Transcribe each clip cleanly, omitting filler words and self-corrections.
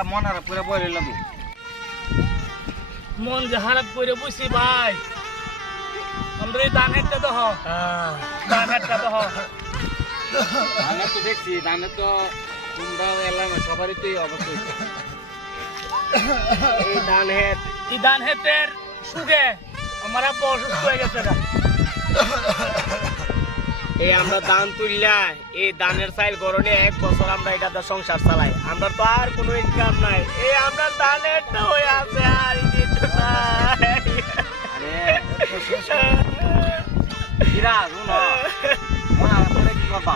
আমরা মন হারা পুরো বই রইলাম মন যে হারাপ করে বসি ভাই আমরা এই ধান হেঁটতে তো ধান হেঁটতে তো ধানের তো দেখছি ধানের তো তোমরা এলাম সবারই তো এই অবস্থা হয়েছে এই ধান হেঁটের সুখে আমার আব্বা অসুস্থ হয়ে গেছে না এই আমরা ধান তুললা এই ধানের চাইল গরনে 1 বছর আমরা এটা সংসার চালাই আমরা তো আর কোনো ইনকাম নাই এই আমরা ধানের তো হয়ে আছে আর কিছু নাই কিরা শুনো মন হারা পুরো কি করবা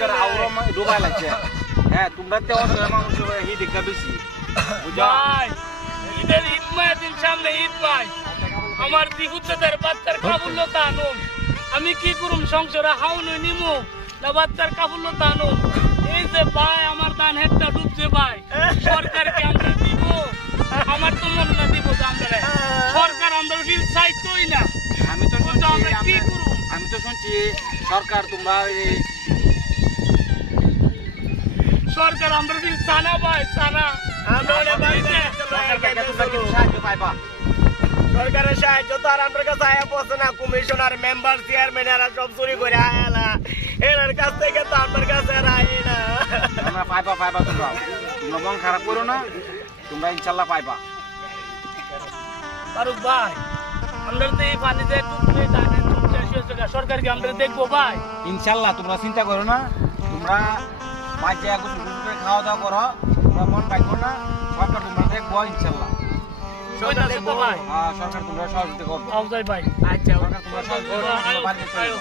যারা আউরো ডুবাই লাগছে হ্যাঁ তোমরা তো অন্য মানুষ এই দিকটা বেশি ভাই ঈদের ঈদ মায়ের সামনে ঈদ ভাই আমার দিগুচ্ছেদের বাচ্চার কাবুল্যতা আনুম আমি কি করুম সংসারে হাউনই নিমু না বাচ্চার কাবুল্যতা আনুম এই যে ভাই আমার ধান হেঁটটা ডুবছে ভাই সরকারকে আমরা দিব আমার তো মনে না দিব আমরা সরকার আমরা বিল চাইতোই না আমি তো শুনছি আমরা কি করুম আমি তো শুনছি সরকার তোমরা এই সরকার আমরা বিল চানা ভাই চানা আমরা সরকার থেকে তোমরা কিছু সাহায্য পাইবা সরকারের সাহায্য তো আর আমরা কাছে আয়া পড়ছে না কমিশনার মেম্বার চেয়ারম্যান এরা সব চুরি করে আয়ালা এর কাছ থেকে তো আমার কাছে রাই না তোমরা পাইবা তোমরা মন খারাপ করো না তোমরা ইনশাআল্লাহ পাইবা ফারুক ভাই আমরা তো এই পানিতে ডুবলে ধানের সব শেষ হয়েছে সরকারকে আমরা দেখবো ভাই ইনশাআল্লাহ তোমরা চিন্তা করো না তোমরা বাজে আগুন করে খাওয়া দাওয়া করো তোমরা মন পাইবো না সরকার তোমরা দেখবো ইনশাআল্লাহ সরকার দেখবো ভাই সরকার তোমরা সহযোগিতা করবো আউজাই ভাই আচ্ছা সরকার তোমরা সহযোগিতা করবো তোমরা বাড়িতে চলে যাও।